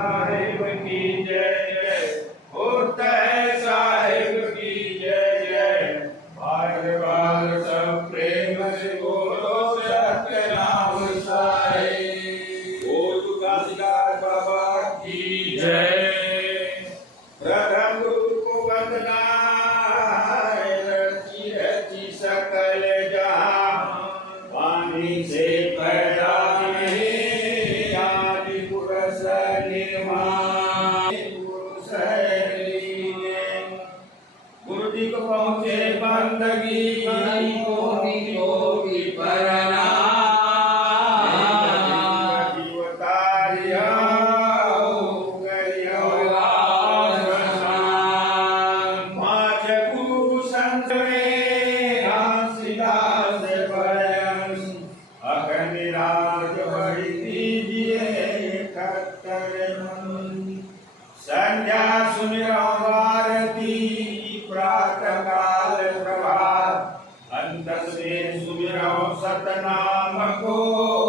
साहिब की जय जय। होता है साहिब की जय जय। बार बार सब प्रेम से बोलो सतनाम साहिब। बोल तुलसीदास बाबा की जय। प्रथम गुरु को वंदना रची रची सकल जहां। वाणी से पैदा नहीं आदि पुरुष निर्माण। गुरु शैली में गुरु जी को पहुँचे बंदगी होगी प्रणाम। संध्या सुमिरो भारती प्रातः काल प्रभात। अंत से सुमिरो सतनाम को।